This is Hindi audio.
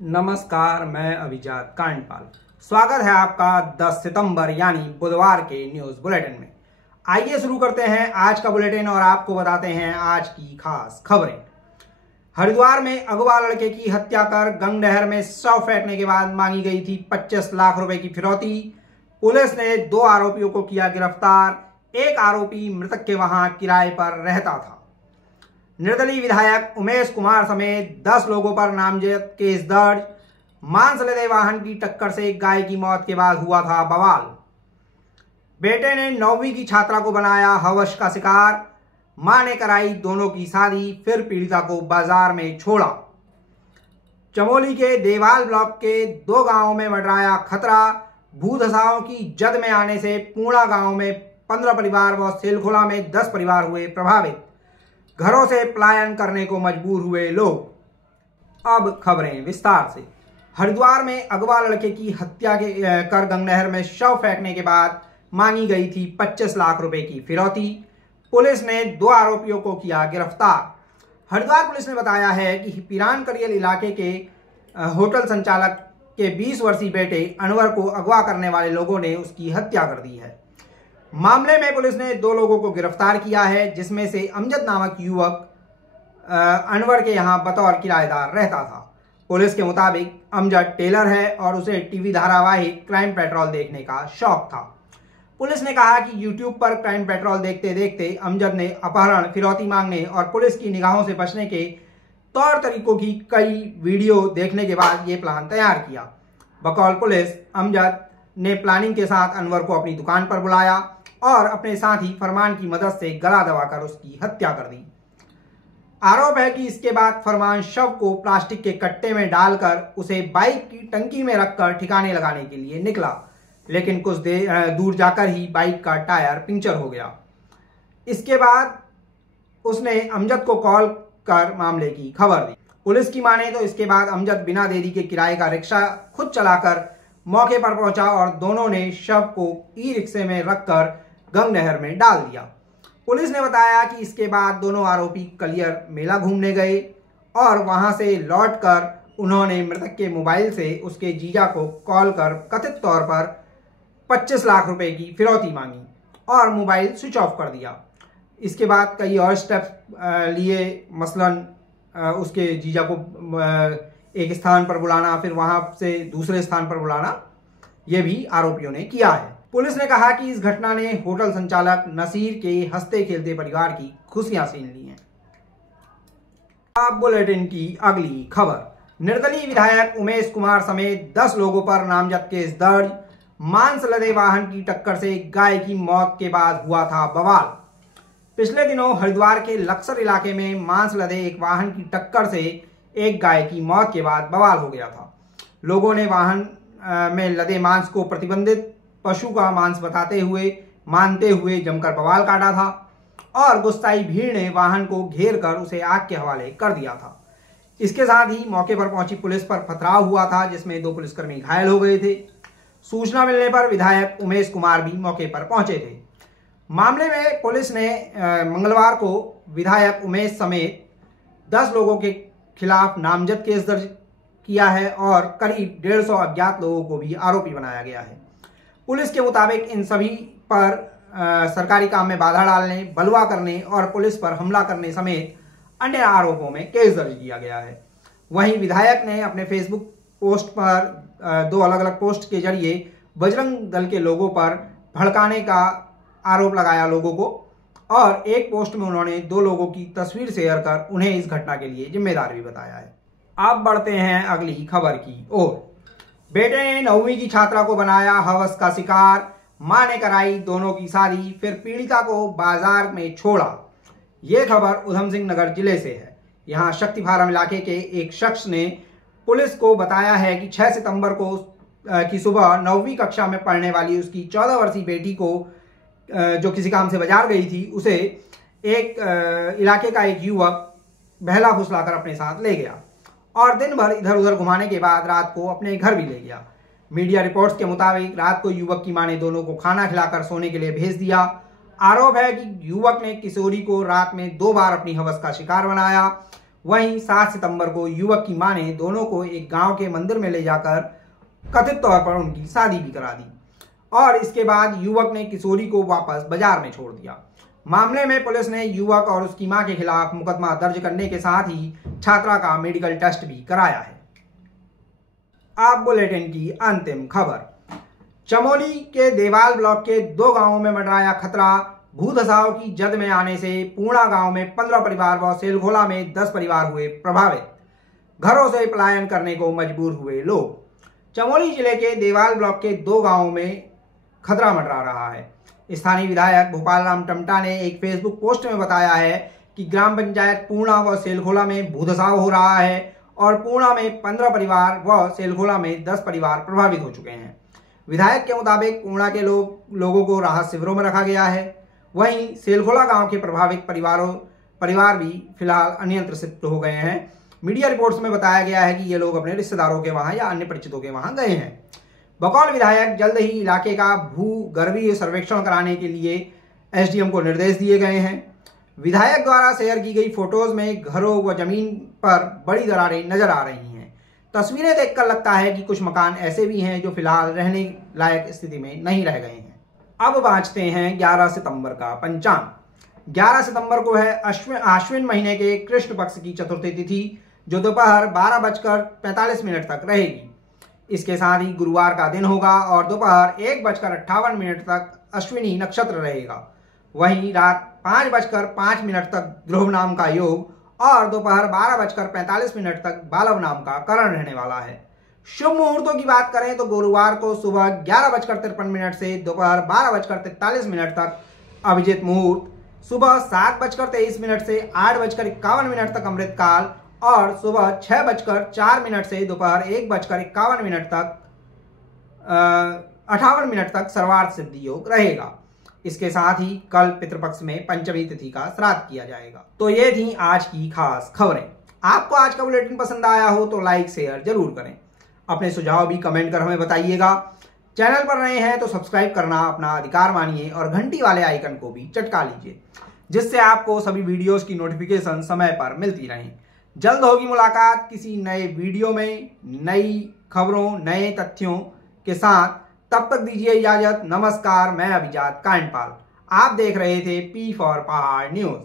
नमस्कार, मैं अभिजात कांडपाल। स्वागत है आपका 10 सितंबर यानी बुधवार के न्यूज बुलेटिन में। आइए शुरू करते हैं आज का बुलेटिन और आपको बताते हैं आज की खास खबरें। हरिद्वार में अगवा लड़के की हत्या कर गंग नहर में शव फेंकने के बाद मांगी गई थी 25 लाख रुपए की फिरौती। पुलिस ने 2 आरोपियों को किया गिरफ्तार। एक आरोपी मृतक के वहां किराए पर रहता था। निर्दलीय विधायक उमेश कुमार समेत 10 लोगों पर नामजद केस दर्ज। मांसलदे वाहन की टक्कर से गाय की मौत के बाद हुआ था बवाल। बेटे ने 9वीं की छात्रा को बनाया हवस का शिकार। मां ने कराई दोनों की शादी, फिर पीड़िता को बाजार में छोड़ा। चमोली के देवाल ब्लॉक के 2 गांवों में मंडराया खतरा। भूधसाओं की जद में आने से पूर्णा गांव में 15 परिवार व सेलखोला में 10 परिवार हुए प्रभावित। घरों से पलायन करने को मजबूर हुए लोग। अब खबरें विस्तार से। हरिद्वार में अगवा लड़के की हत्या कर गंग नहर में शव फेंकने के बाद मांगी गई थी 25 लाख रुपए की फिरौती। पुलिस ने 2 आरोपियों को किया गिरफ्तार। हरिद्वार पुलिस ने बताया है कि पिरान करियल इलाके के होटल संचालक के 20 वर्षीय बेटे अनवर को अगवा करने वाले लोगों ने उसकी हत्या कर दी है। मामले में पुलिस ने 2 लोगों को गिरफ्तार किया है, जिसमें से अमजद नामक युवक अनवर के यहां बतौर किराएदार रहता था। पुलिस के मुताबिक अमजद टेलर है और उसे टीवी धारावाहिक क्राइम पेट्रोल देखने का शौक था। पुलिस ने कहा कि यूट्यूब पर क्राइम पेट्रोल देखते देखते अमजद ने अपहरण, फिरौती मांगने और पुलिस की निगाहों से बचने के तौर तरीकों की कई वीडियो देखने के बाद ये प्लान तैयार किया। बकौल पुलिस, अमजद ने प्लानिंग के साथ अनवर को अपनी दुकान पर बुलाया और अपने साथी फरमान की मदद से गला दबाकर उसकी हत्या कर दी। आरोप है कि इसके बाद फरमान शव को प्लास्टिक के कट्टे में डालकर उसे बाइक की टंकी में रखकर ठिकाने लगाने के लिए निकला, लेकिन कुछ दूर जाकर ही बाइक का टायर पंक्चर हो गया। इसके बाद उसने अमजद को कॉल कर मामले की खबर दी। पुलिस की माने तो इसके बाद अमजद बिना देरी के किराए का रिक्शा खुद चलाकर मौके पर पहुंचा और दोनों ने शव को ई रिक्शे में रखकर गंग नहर में डाल दिया। पुलिस ने बताया कि इसके बाद दोनों आरोपी कलियर मेला घूमने गए और वहां से लौटकर उन्होंने मृतक के मोबाइल से उसके जीजा को कॉल कर कथित तौर पर 25 लाख रुपए की फिरौती मांगी और मोबाइल स्विच ऑफ कर दिया। इसके बाद कई और स्टेप्स लिए, मसलन उसके जीजा को एक स्थान पर बुलाना, फिर वहां से दूसरे स्थान पर बुलाना, यह भी आरोपियों ने किया है। पुलिस ने कहा कि इस घटना ने होटल संचालक नसीर के हंसते खेलते परिवार की खुशियां छीन ली हैं। अब बुलेटिन की अगली खबर। निर्दलीय विधायक उमेश कुमार समेत 10 लोगों पर नामजद केस दर्ज। मांसलदे वाहन की टक्कर से गाय की मौत के बाद हुआ था बवाल। पिछले दिनों हरिद्वार के लक्सर इलाके में मांसलदे एक वाहन की टक्कर से एक गाय की मौत के बाद बवाल हो गया था। लोगों ने वाहन में लदे मांस को प्रतिबंधित पशु का मांस मानते हुए जमकर बवाल काटा था और गुस्साई भीड़ ने वाहन को घेर कर उसे आग के हवाले कर दिया था। इसके साथ ही मौके पर पहुंची पुलिस पर पथराव हुआ था, जिसमें 2 पुलिसकर्मी घायल हो गए थे। सूचना मिलने पर विधायक उमेश कुमार भी मौके पर पहुंचे थे। मामले में पुलिस ने मंगलवार को विधायक उमेश समेत 10 लोगों के खिलाफ नामजद केस दर्ज किया है और करीब 150 अज्ञात लोगों को भी आरोपी बनाया गया है। पुलिस के मुताबिक इन सभी पर सरकारी काम में बाधा डालने, बलवा करने और पुलिस पर हमला करने समेत अन्य आरोपों में केस दर्ज किया गया है। वहीं विधायक ने अपने फेसबुक पोस्ट पर 2 अलग अलग पोस्ट के जरिए बजरंग दल के लोगों पर भड़काने का आरोप लगाया लोगों को, और एक पोस्ट में उन्होंने 2 लोगों की तस्वीर शेयर कर उन्हें इस घटना के लिए जिम्मेदार भी बताया है। अब बढ़ते हैं अगली खबर की ओर। बेटे ने 9वीं की छात्रा को बनाया हवस का शिकार। मां ने कराई दोनों की शादी, फिर पीड़िता को बाजार में छोड़ा। यह खबर उधम सिंह नगर जिले से है। यहां शक्ति फार्म इलाके के एक शख्स ने पुलिस को बताया है कि 6 सितंबर को की सुबह 9वीं कक्षा में पढ़ने वाली उसकी 14 वर्षीय बेटी को, जो किसी काम से बाजार गई थी, उसे एक इलाके का एक युवक बहला फुसलाकर अपने साथ ले गया और दिन भर इधर उधर घुमाने के बाद रात को अपने घर भी ले गया। मीडिया रिपोर्ट्स के मुताबिक रात को युवक की मां ने दोनों को खाना खिलाकर सोने के लिए भेज दिया। आरोप है कि युवक ने किशोरी को रात में 2 बार अपनी हवस का शिकार बनाया। वहीं 7 सितंबर को युवक की मां ने दोनों को एक गांव के मंदिर में ले जाकर कथित तौर पर उनकी शादी भी करा दी और इसके बाद युवक ने किशोरी को वापस बाजार में छोड़ दिया। मामले में पुलिस ने युवक और उसकी मां के खिलाफ मुकदमा दर्ज करने के साथ ही छात्रा का मेडिकल टेस्ट भी कराया है। अब बुलेटिन की अंतिम खबर। चमोली के देवाल ब्लॉक के 2 गांवों में मंडराया खतरा। भूधसाव की जद में आने से पूर्णा गांव में 15 परिवार व सेलखोला में 10 परिवार हुए प्रभावित। घरों से पलायन करने को मजबूर हुए लोग। चमोली जिले के देवाल ब्लॉक के 2 गांवों में खतरा मंडरा रहा है। स्थानीय विधायक भोपाल राम टमटा ने एक फेसबुक पोस्ट में बताया है कि ग्राम पंचायत पूर्णा व सेलखोला में भूधसाव हो रहा है और पूर्णा में 15 परिवार व सेलखोला में 10 परिवार प्रभावित हो चुके हैं। विधायक के मुताबिक पूर्णा के लोगों को राहत शिविरों में रखा गया है। वहीं सेलखोला गांव के प्रभावित परिवार भी फिलहाल अन्यत्र शिफ्ट हो गए हैं। मीडिया रिपोर्ट्स में बताया गया है कि ये लोग अपने रिश्तेदारों के वहां या अन्य परिचितों के वहां गए हैं। बकौल विधायक जल्द ही इलाके का भूगर्भीय सर्वेक्षण कराने के लिए एसडीएम को निर्देश दिए गए हैं। विधायक द्वारा शेयर की गई फोटोज में घरों व जमीन पर बड़ी दरारें नजर आ रही हैं। तस्वीरें देखकर लगता है कि कुछ मकान ऐसे भी हैं जो फिलहाल रहने लायक स्थिति में नहीं रह गए हैं। अब बाँचते हैं 11 सितंबर का पंचांग। 11 सितंबर को है आश्विन महीने के कृष्ण पक्ष की चतुर्थी तिथि, जो दोपहर 12:45 तक रहेगी। इसके साथ ही गुरुवार का दिन होगा और दोपहर 1:58 तक अश्विनी नक्षत्र रहेगा। वहीं रात 5:05 तक ध्रुव नाम का योग और दोपहर 12:45 तक बालव नाम का करण रहने वाला है। शुभ मुहूर्तों की बात करें तो गुरुवार को सुबह 11:53 से दोपहर 12:43 तक अभिजित मुहूर्त, सुबह 7:23 से 8:51 तक अमृतकाल और सुबह 6:04 से दोपहर 1:51 तक 58 तक सर्वार्थ सिद्धि योग रहेगा। इसके साथ ही कल पितृपक्ष में पंचमी तिथि का श्राद्ध किया जाएगा। तो ये थी आज की खास खबरें। आपको आज का बुलेटिन पसंद आया हो तो लाइक शेयर जरूर करें। अपने सुझाव भी कमेंट कर हमें बताइएगा। चैनल पर नए हैं तो सब्सक्राइब करना अपना अधिकार मानिए और घंटी वाले आइकन को भी चटका लीजिए, जिससे आपको सभी वीडियोस की नोटिफिकेशन समय पर मिलती रहें। जल्द होगी मुलाकात किसी नए वीडियो में नई खबरों, नए तथ्यों के साथ। तब तक दीजिए इजाजत। नमस्कार, मैं अभिजात कांडपाल। आप देख रहे थे पी फॉर पहाड़ न्यूज।